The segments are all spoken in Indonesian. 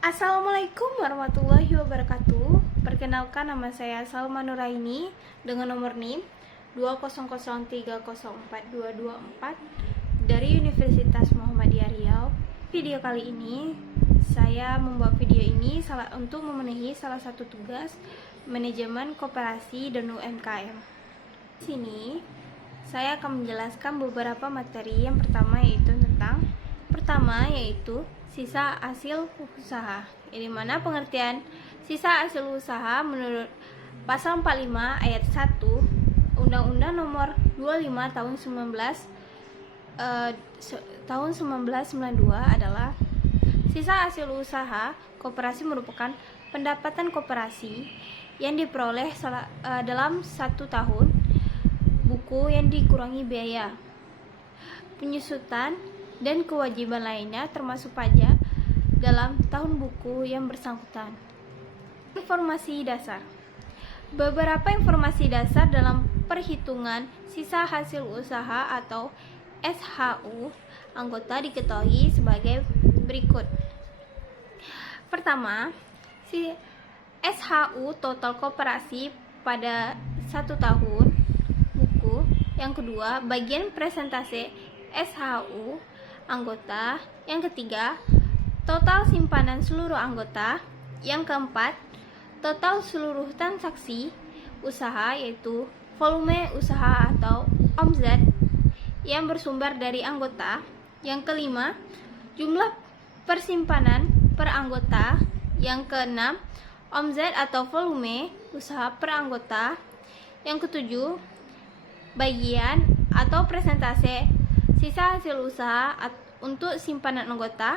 Assalamualaikum warahmatullahi wabarakatuh. Perkenalkan, nama saya Salma Nuraini dengan nomor NIM 200304224 dari Universitas Muhammadiyah Riau. Video kali ini saya membuat video ini untuk memenuhi salah satu tugas manajemen koperasi dan UMKM. Di sini saya akan menjelaskan beberapa materi. Yang pertama yaitu sisa hasil usaha, yang dimana pengertian sisa hasil usaha menurut pasal 45 ayat 1 Undang-Undang nomor 25 tahun 1992 adalah sisa hasil usaha koperasi merupakan pendapatan koperasi yang diperoleh dalam 1 tahun buku yang dikurangi biaya, penyusutan, dan kewajiban lainnya termasuk pajak dalam tahun buku yang bersangkutan. Informasi dasar. Beberapa informasi dasar dalam perhitungan sisa hasil usaha atau SHU anggota diketahui sebagai berikut. Pertama, SHU total koperasi pada 1 tahun buku. Yang kedua, bagian presentase SHU anggota. Yang ketiga, total simpanan seluruh anggota. Yang keempat, total seluruh transaksi usaha, yaitu volume usaha atau omzet yang bersumber dari anggota. Yang kelima, jumlah persimpanan per anggota. Yang keenam, omzet atau volume usaha per anggota. Yang ketujuh, bagian atau presentase sisa hasil usaha untuk simpanan anggota.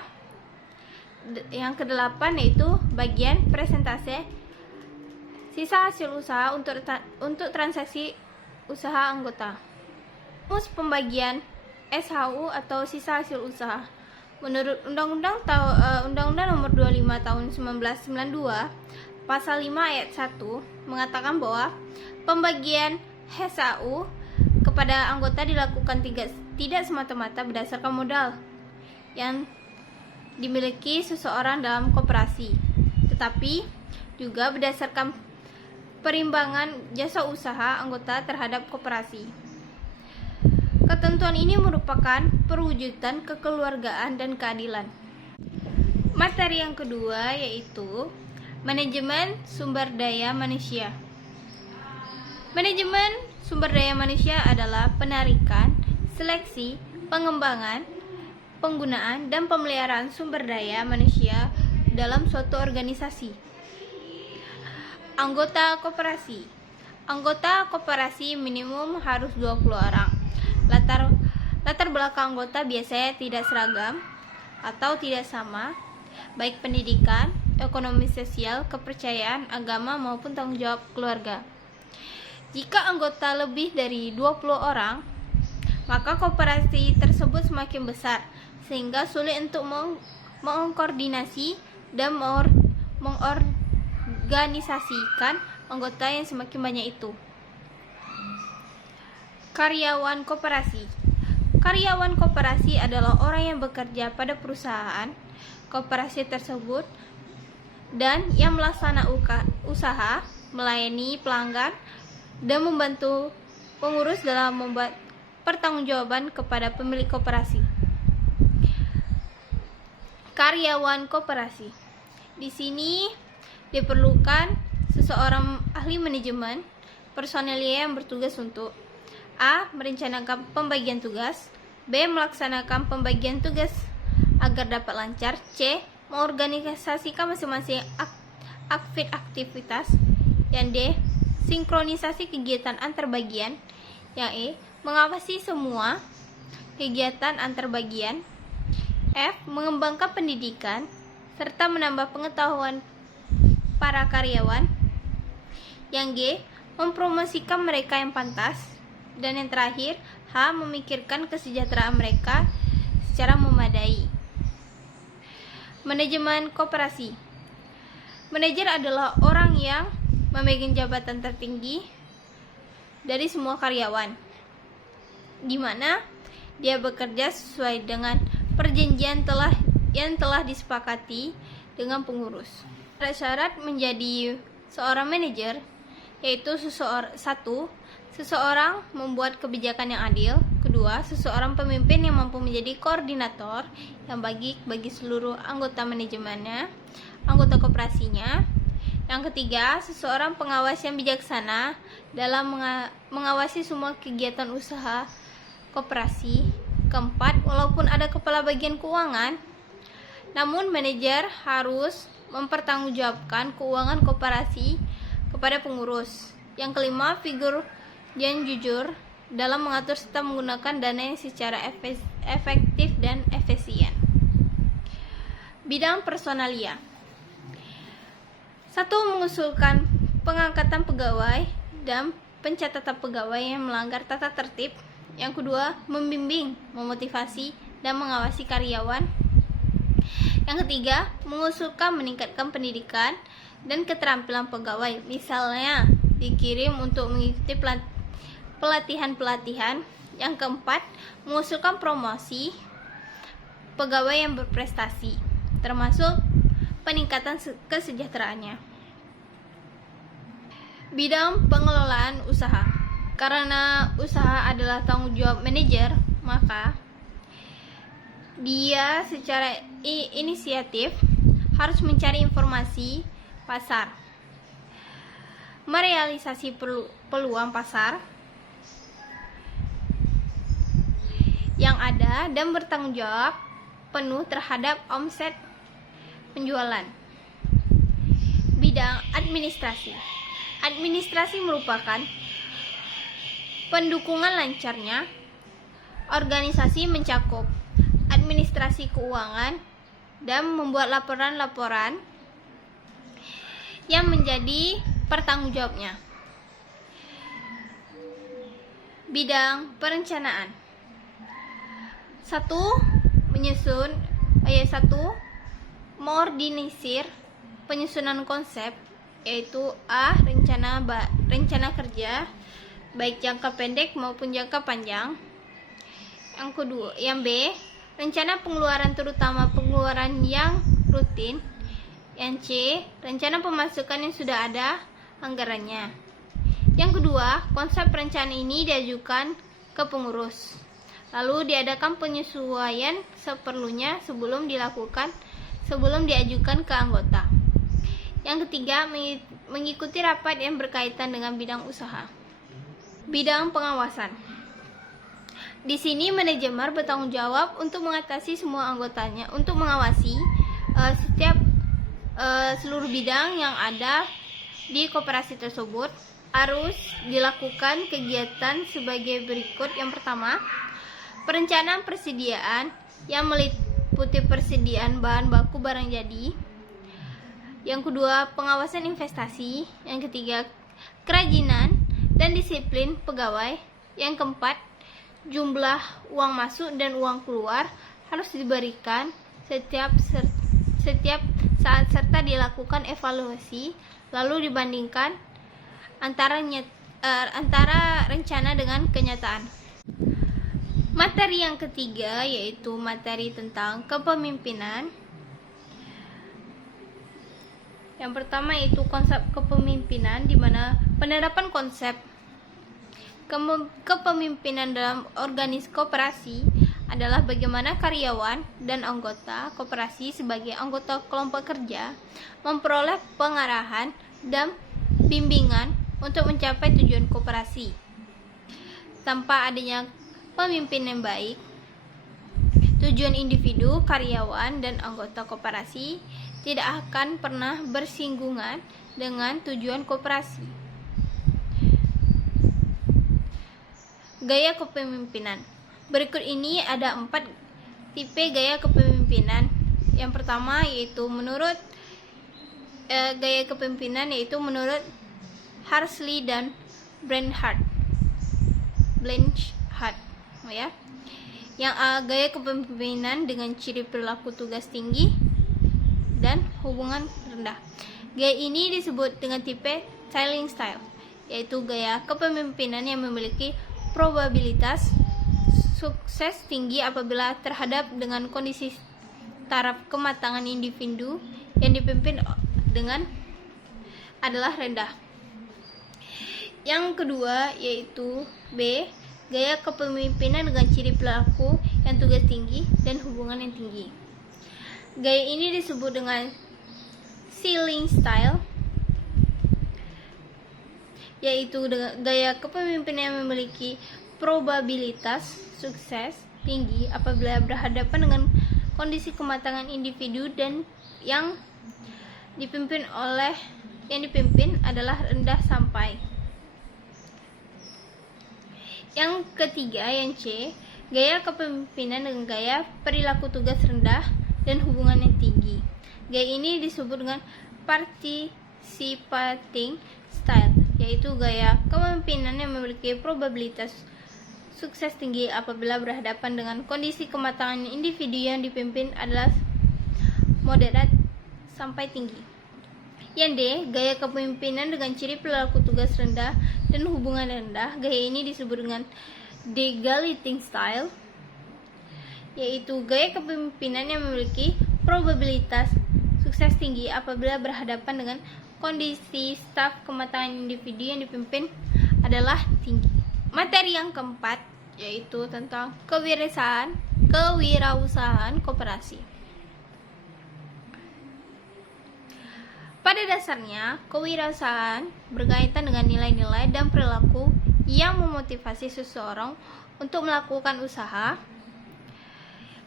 Yang kedelapan yaitu bagian presentase sisa hasil usaha untuk transaksi usaha anggota. Rumus pembagian SHU atau sisa hasil usaha. Menurut Undang-Undang nomor 25 tahun 1992 pasal 5 ayat 1 mengatakan bahwa pembagian SHU kepada anggota dilakukan tidak semata-mata berdasarkan modal yang dimiliki seseorang dalam koperasi, tetapi juga berdasarkan perimbangan jasa usaha anggota terhadap koperasi. Ketentuan ini merupakan perwujudan kekeluargaan dan keadilan. Materi yang kedua yaitu manajemen sumber daya manusia. Manajemen sumber daya manusia adalah penarikan, seleksi, pengembangan, penggunaan, dan pemeliharaan sumber daya manusia dalam suatu organisasi. Anggota koperasi. Anggota koperasi minimum harus 20 orang. Latar belakang anggota biasanya tidak seragam atau tidak sama, baik pendidikan, ekonomi sosial, kepercayaan, agama, maupun tanggung jawab keluarga. Jika anggota lebih dari 20 orang, maka koperasi tersebut semakin besar, sehingga sulit untuk mengkoordinasi dan mengorganisasikan anggota yang semakin banyak itu. Karyawan koperasi. Karyawan koperasi adalah orang yang bekerja pada perusahaan koperasi tersebut dan yang melaksanakan usaha, melayani pelanggan, dan membantu pengurus dalam membuat pertanggungjawaban kepada pemilik koperasi. Karyawan koperasi. Di sini diperlukan seseorang ahli manajemen personelia yang bertugas untuk A. merencanakan pembagian tugas, B. melaksanakan pembagian tugas agar dapat lancar, C. mengorganisasikan masing-masing aktivitas, yang D. sinkronisasi kegiatan antar bagian, yang E. mengawasi semua kegiatan antar bagian, F. mengembangkan pendidikan serta menambah pengetahuan para karyawan, yang G. mempromosikan mereka yang pantas, dan yang terakhir H. memikirkan kesejahteraan mereka secara memadai. Manajemen koperasi. Manajer adalah orang yang memegang jabatan tertinggi dari semua karyawan, di mana dia bekerja sesuai dengan perjanjian yang telah disepakati dengan pengurus. Syarat menjadi seorang manajer yaitu seseorang membuat kebijakan yang adil. Kedua, seseorang pemimpin yang mampu menjadi koordinator yang bagi seluruh anggota manajemennya, anggota koperasinya. Yang ketiga, seseorang pengawas yang bijaksana dalam mengawasi semua kegiatan usaha koperasi. Keempat, walaupun ada kepala bagian keuangan, namun manajer harus mempertanggungjawabkan keuangan koperasi kepada pengurus. Yang kelima, figur yang jujur dalam mengatur serta menggunakan dana yang secara efektif dan efisien. Bidang personalia. 1. Mengusulkan pengangkatan pegawai dan pencatatan pegawai yang melanggar tata tertib. Yang kedua, membimbing, memotivasi, dan mengawasi karyawan. Yang ketiga, mengusulkan meningkatkan pendidikan dan keterampilan pegawai, misalnya dikirim untuk mengikuti pelatihan-pelatihan. Yang keempat, mengusulkan promosi pegawai yang berprestasi, termasuk peningkatan kesejahteraannya. Bidang pengelolaan usaha. Karena usaha adalah tanggung jawab manajer, maka dia secara inisiatif harus mencari informasi pasar, merealisasi peluang pasar yang ada, dan bertanggung jawab penuh terhadap omset penjualan. Bidang administrasi. Administrasi merupakan pendukungan lancarnya organisasi, mencakup administrasi keuangan dan membuat laporan-laporan yang menjadi pertanggungjawabnya. Bidang perencanaan. 1. Mengorganisir penyusunan konsep, yaitu A. Rencana kerja baik jangka pendek maupun jangka panjang. Yang B. Rencana pengeluaran, terutama pengeluaran yang rutin. Yang C. Rencana pemasukan yang sudah ada anggarannya. Yang kedua, konsep perencanaan ini diajukan ke pengurus, lalu diadakan penyesuaian seperlunya sebelum diajukan ke anggota. Yang ketiga, mengikuti rapat yang berkaitan dengan bidang usaha. Bidang pengawasan. Di sini manajemen bertanggung jawab untuk mengatasi semua anggotanya, untuk mengawasi seluruh bidang yang ada di koperasi tersebut. Harus dilakukan kegiatan sebagai berikut. Yang pertama, perencanaan persediaan yang meliputi persediaan bahan baku barang jadi. Yang kedua, pengawasan investasi. Yang ketiga, kerajinan dan disiplin pegawai. Yang keempat, jumlah uang masuk dan uang keluar harus diberikan setiap saat serta dilakukan evaluasi, lalu dibandingkan antara rencana dengan kenyataan. Materi yang ketiga yaitu materi tentang kepemimpinan. Yang pertama yaitu konsep kepemimpinan, di mana penerapan konsep kepemimpinan dalam organisasi koperasi adalah bagaimana karyawan dan anggota koperasi sebagai anggota kelompok kerja memperoleh pengarahan dan bimbingan untuk mencapai tujuan koperasi. Tanpa adanya pemimpin yang baik, tujuan individu, karyawan, dan anggota koperasi tidak akan pernah bersinggungan dengan tujuan koperasi. Gaya kepemimpinan. Berikut ini ada 4 tipe gaya kepemimpinan. Yang pertama yaitu menurut gaya kepemimpinan yaitu menurut Harsley dan Blanchard, ya. Yang gaya kepemimpinan dengan ciri perilaku tugas tinggi dan hubungan rendah. Gaya ini disebut dengan tipe Tailing Style, yaitu gaya kepemimpinan yang memiliki probabilitas sukses tinggi apabila terhadap dengan kondisi taraf kematangan individu yang dipimpin dengan adalah rendah. Yang kedua yaitu B, gaya kepemimpinan dengan ciri perilaku yang tugas tinggi dan hubungan yang tinggi. Gaya ini disebut dengan ceiling style, yaitu gaya kepemimpinan yang memiliki probabilitas sukses tinggi apabila berhadapan dengan kondisi kematangan individu dan yang dipimpin adalah rendah sampai. Yang ketiga, yang C, gaya kepemimpinan dengan gaya perilaku tugas rendah dan hubungan yang tinggi. Gaya ini disebut dengan participating style, yaitu gaya kepemimpinan yang memiliki probabilitas sukses tinggi apabila berhadapan dengan kondisi kematangan individu yang dipimpin adalah moderat sampai tinggi. Yang D, gaya kepemimpinan dengan ciri perilaku tugas rendah dan hubungan rendah. Gaya ini disebut dengan degrading style, yaitu gaya kepemimpinan yang memiliki probabilitas sukses tinggi apabila berhadapan dengan kondisi staf kematangan individu yang dipimpin adalah tinggi. Materi yang keempat yaitu tentang kewirausahaan koperasi. Pada dasarnya, kewirausahaan berkaitan dengan nilai-nilai dan perilaku yang memotivasi seseorang untuk melakukan usaha,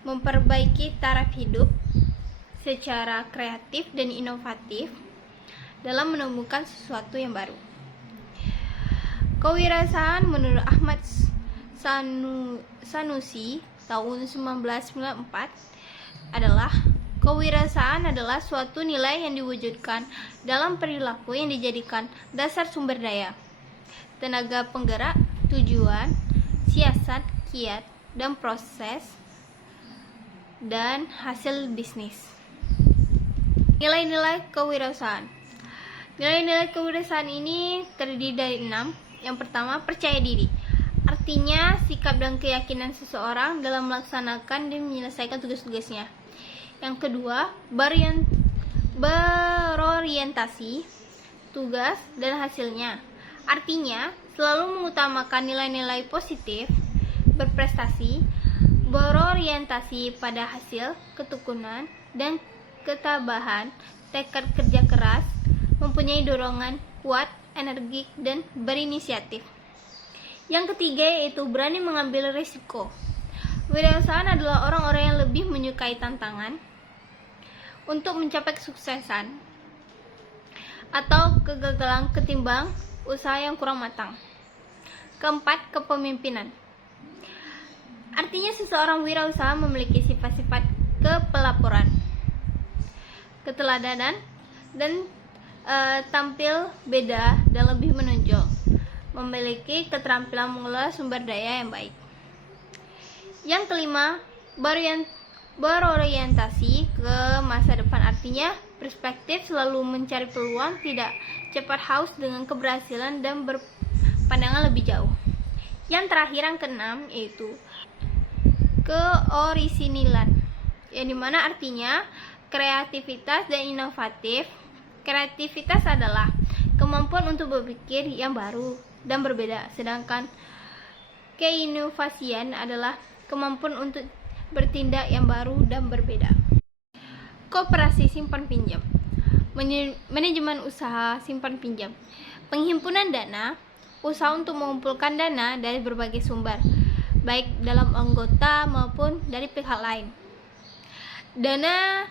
memperbaiki taraf hidup secara kreatif dan inovatif dalam menemukan sesuatu yang baru. Kewirausahaan menurut Ahmad Sanusi tahun 1994 adalah kewirausahaan adalah suatu nilai yang diwujudkan dalam perilaku yang dijadikan dasar sumber daya, tenaga penggerak, tujuan, siasat, kiat, dan proses, dan hasil bisnis. Nilai-nilai kewirausahaan. Nilai-nilai kewirausahaan ini terdiri dari 6. Yang pertama, percaya diri. Artinya, sikap dan keyakinan seseorang dalam melaksanakan dan menyelesaikan tugas-tugasnya. Yang kedua, berorientasi tugas dan hasilnya. Artinya, selalu mengutamakan nilai-nilai positif, berprestasi, berorientasi pada hasil, ketekunan, dan ketabahan, tekad kerja keras, mempunyai dorongan kuat, energik, dan berinisiatif. Yang ketiga yaitu berani mengambil risiko. Kewirausahaan adalah orang-orang yang lebih menyukai tantangan untuk mencapai kesuksesan atau kegagalan ketimbang usaha yang kurang matang. Keempat, kepemimpinan. Artinya seseorang wirausaha memiliki sifat-sifat kepelaporan, keteladanan, dan tampil beda dan lebih menonjol, memiliki keterampilan mengelola sumber daya yang baik. Yang kelima, berorientasi ke masa depan. Artinya perspektif selalu mencari peluang, tidak cepat haus dengan keberhasilan dan berpandangan lebih jauh. Yang terakhir, yang keenam, yaitu keorisinilan, yang dimana artinya kreativitas dan inovatif. Kreativitas adalah kemampuan untuk berpikir yang baru dan berbeda, sedangkan keinovasian adalah kemampuan untuk bertindak yang baru dan berbeda. Koperasi simpan pinjam. Manajemen usaha simpan pinjam. Penghimpunan dana, usaha untuk mengumpulkan dana dari berbagai sumber, baik dalam anggota maupun dari pihak lain. Dana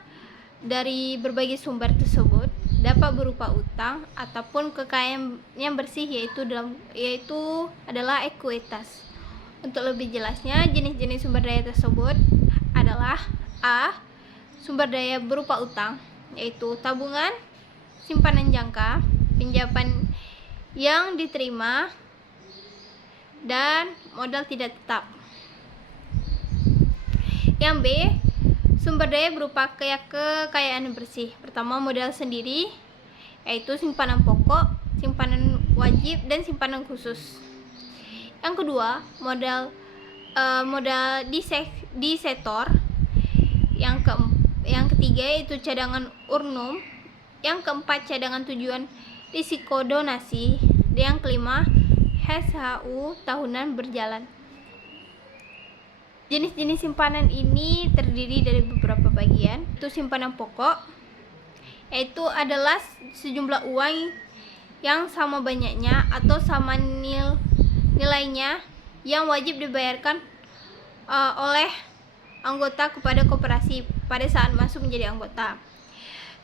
dari berbagai sumber tersebut dapat berupa utang ataupun kekayaan yang bersih, yaitu adalah ekuitas. Untuk lebih jelasnya, jenis-jenis sumber daya tersebut adalah A. Sumber daya berupa utang, yaitu tabungan, simpanan jangka, pinjaman yang diterima, dan modal tidak tetap. Yang B. Sumber daya berupa kekayaan bersih. Pertama, modal sendiri, yaitu simpanan pokok, simpanan wajib, dan simpanan khusus. Yang kedua, modal di sektor. Yang Yang ketiga yaitu cadangan urnum. Yang keempat cadangan tujuan risiko donasi. Dan yang kelima HSHU tahunan berjalan. Jenis-jenis simpanan ini terdiri dari beberapa bagian. Itu simpanan pokok, yaitu adalah sejumlah uang yang sama banyaknya atau sama nilainya yang wajib dibayarkan oleh anggota kepada koperasi pada saat masuk menjadi anggota.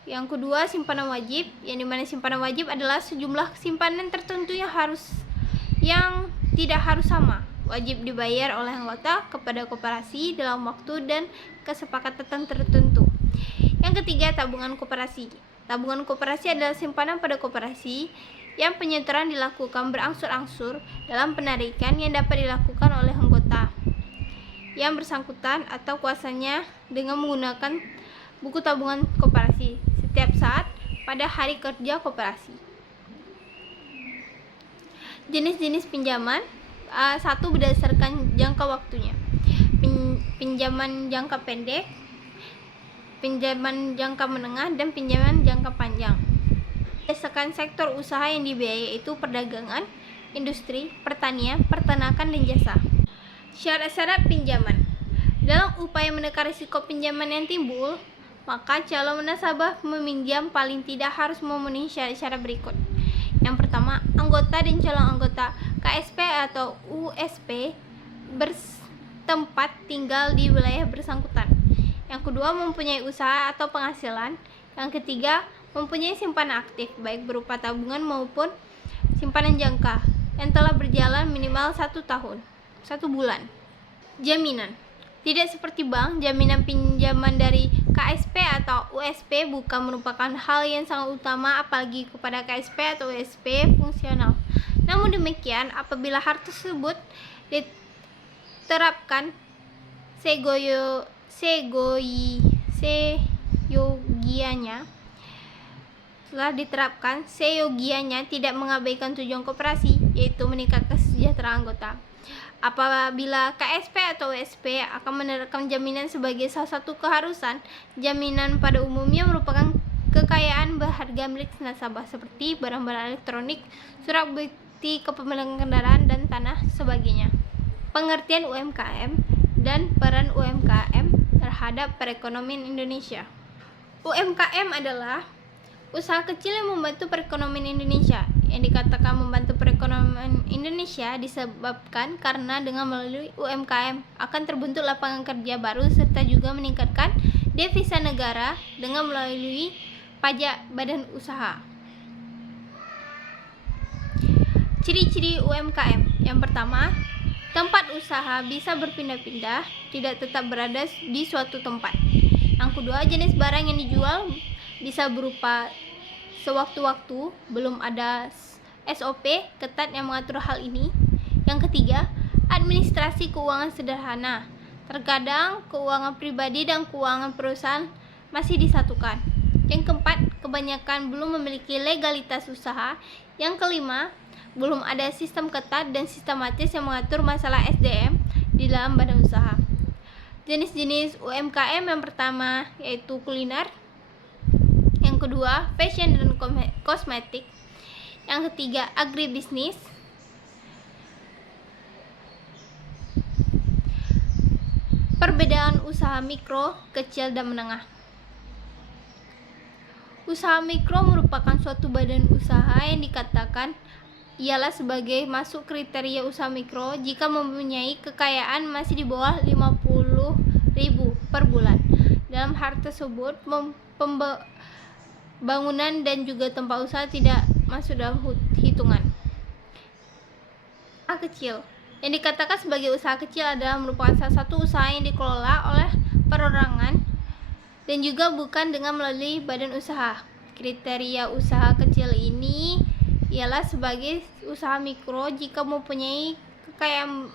Yang kedua, simpanan wajib, yang dimana simpanan wajib adalah sejumlah simpanan tertentu yang tidak harus sama, wajib dibayar oleh anggota kepada koperasi dalam waktu dan kesepakatan tertentu. Yang ketiga, tabungan koperasi. Tabungan koperasi adalah simpanan pada koperasi yang penyetoran dilakukan berangsur-angsur dalam penarikan yang dapat dilakukan oleh anggota yang bersangkutan atau kuasanya dengan menggunakan buku tabungan koperasi setiap saat pada hari kerja koperasi. Jenis-jenis pinjaman. Satu, berdasarkan jangka waktunya. Pinjaman jangka pendek, pinjaman jangka menengah, dan pinjaman jangka panjang. Berdasarkan sektor usaha yang dibiayai, yaitu perdagangan, industri, pertanian, peternakan, dan jasa. Syarat-syarat pinjaman. Dalam upaya menekan risiko pinjaman yang timbul, maka calon nasabah meminjam paling tidak harus memenuhi syarat-syarat berikut. Yang pertama, anggota dan calon anggota KSP atau USP bertempat tinggal di wilayah bersangkutan. Yang kedua, mempunyai usaha atau penghasilan. Yang ketiga, mempunyai simpanan aktif baik berupa tabungan maupun simpanan jangka yang telah berjalan minimal 1 tahun, 1 bulan. Jaminan. Tidak seperti bank, jaminan pinjaman dari KSP atau USP bukan merupakan hal yang sangat utama, apalagi kepada KSP atau USP fungsional. Namun demikian, apabila hal tersebut diterapkan seyogianya tidak mengabaikan tujuan koperasi, yaitu meningkatkan kesejahteraan anggota. Apabila KSP atau USP akan menerapkan jaminan sebagai salah satu keharusan, jaminan pada umumnya merupakan kekayaan berharga milik nasabah seperti barang-barang elektronik, surat bukti kepemilikan kendaraan, dan tanah sebagainya. Pengertian UMKM dan peran UMKM terhadap perekonomian Indonesia. UMKM adalah usaha kecil yang membantu perekonomian Indonesia. Yang dikatakan membantu perekonomian Indonesia disebabkan karena dengan melalui UMKM akan terbentuk lapangan kerja baru serta juga meningkatkan devisa negara dengan melalui pajak badan usaha. Ciri-ciri UMKM. Yang pertama, tempat usaha bisa berpindah-pindah, tidak tetap berada di suatu tempat. Yang kedua, jenis barang yang dijual bisa berupa sewaktu-waktu, belum ada SOP ketat yang mengatur hal ini. Yang ketiga, administrasi keuangan sederhana. Terkadang keuangan pribadi dan keuangan perusahaan masih disatukan. Yang keempat, kebanyakan belum memiliki legalitas usaha. Yang kelima, belum ada sistem ketat dan sistematis yang mengatur masalah SDM di dalam badan usaha. Jenis-jenis UMKM yang pertama yaitu kuliner. Yang kedua, fashion dan kosmetik. Yang ketiga, agribisnis. Perbedaan usaha mikro, kecil, dan menengah. Usaha mikro merupakan suatu badan usaha yang dikatakan ialah sebagai masuk kriteria usaha mikro jika mempunyai kekayaan masih di bawah 50.000 per bulan. Dalam hal tersebut, bangunan dan juga tempat usaha tidak masuk dalam hitungan. Usaha kecil. Yang dikatakan sebagai usaha kecil adalah merupakan salah satu usaha yang dikelola oleh perorangan dan juga bukan dengan melalui badan usaha. Kriteria usaha kecil ini ialah sebagai usaha mikro jika mempunyai kekayaan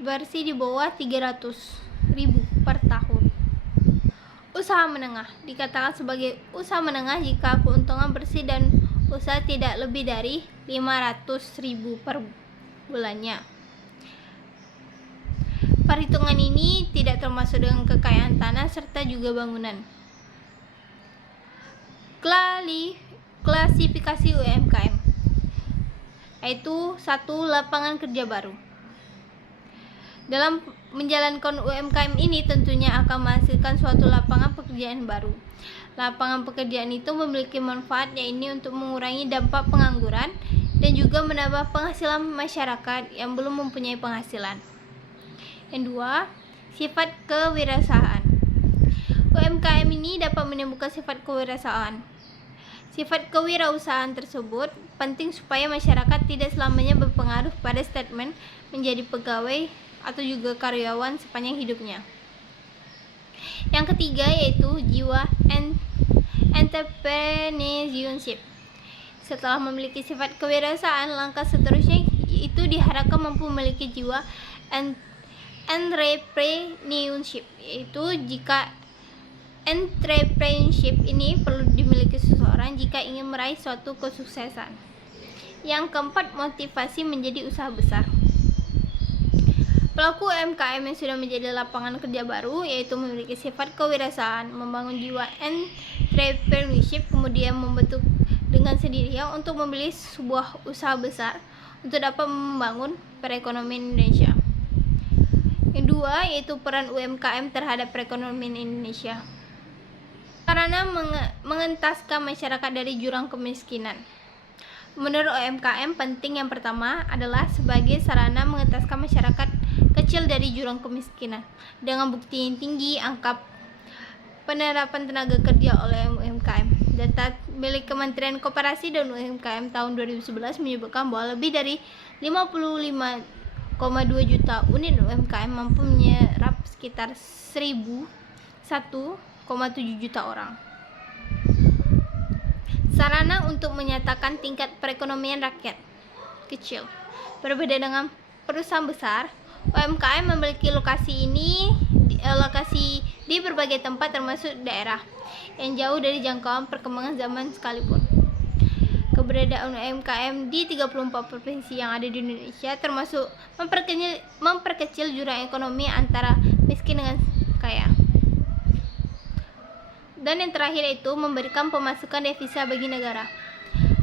bersih di bawah 300.000 per tahun. Usaha menengah dikatakan sebagai usaha menengah jika keuntungan bersih dan usaha tidak lebih dari 500.000 per bulannya. Perhitungan ini tidak termasuk dengan kekayaan tanah serta juga bangunan. klasifikasi UMKM, yaitu 1. Lapangan kerja baru. Dalam menjalankan UMKM ini tentunya akan menghasilkan suatu lapangan pekerjaan baru. Lapangan pekerjaan itu memiliki manfaat, yaitu untuk mengurangi dampak pengangguran dan juga menambah penghasilan masyarakat yang belum mempunyai penghasilan. Yang 2, sifat kewirausahaan. UMKM ini dapat menimbulkan sifat kewirausahaan. Sifat kewirausahaan tersebut penting supaya masyarakat tidak selamanya berpengaruh pada statement menjadi pegawai atau juga karyawan sepanjang hidupnya. Yang ketiga yaitu jiwa entrepreneurship. Setelah memiliki sifat kewirausahaan, langkah seterusnya itu diharapkan mampu memiliki jiwa entrepreneurship, yaitu jika entrepreneurship ini perlu dimiliki seseorang jika ingin meraih suatu kesuksesan. Yang keempat, motivasi menjadi usaha besar. Pelaku UMKM yang sudah menjadi lapangan kerja baru, yaitu memiliki sifat kewirausahaan, membangun jiwa entrepreneurship, kemudian membentuk dengan sendirinya untuk memilih sebuah usaha besar untuk dapat membangun perekonomian Indonesia. Yang 2 yaitu peran UMKM terhadap perekonomian Indonesia. Sarana mengentaskan masyarakat dari jurang kemiskinan. Menurut UMKM, penting yang pertama adalah sebagai sarana mengentaskan masyarakat kecil dari jurang kemiskinan. Dengan bukti yang tinggi, angka penerapan tenaga kerja oleh UMKM. Data milik Kementerian Koperasi dan UMKM tahun 2011 menyebutkan bahwa lebih dari 55,2 juta unit UMKM mampu menyerap sekitar 1,7 juta orang. Sarana untuk menyatakan tingkat perekonomian rakyat kecil. Berbeda dengan perusahaan besar, UMKM memiliki lokasi di berbagai tempat termasuk daerah yang jauh dari jangkauan perkembangan zaman sekalipun. Keberadaan UMKM di 34 provinsi yang ada di Indonesia termasuk memperkecil jurang ekonomi antara miskin dengan kaya. Dan yang terakhir itu memberikan pemasukan devisa bagi negara.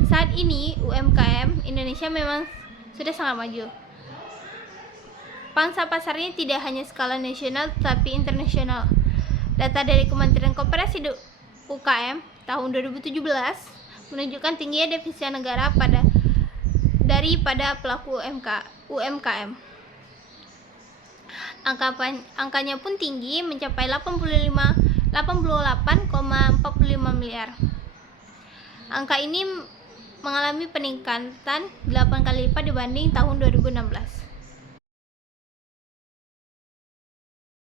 Saat ini UMKM Indonesia memang sudah sangat maju. Pangsa pasarnya tidak hanya skala nasional tetapi internasional. Data dari Kementerian Koperasi dan UKM tahun 2017 menunjukkan tingginya devisa negara daripada pelaku UMKM. Angkanya pun tinggi, mencapai 88,45 miliar. Angka ini mengalami peningkatan 8 kali lipat dibanding tahun 2016.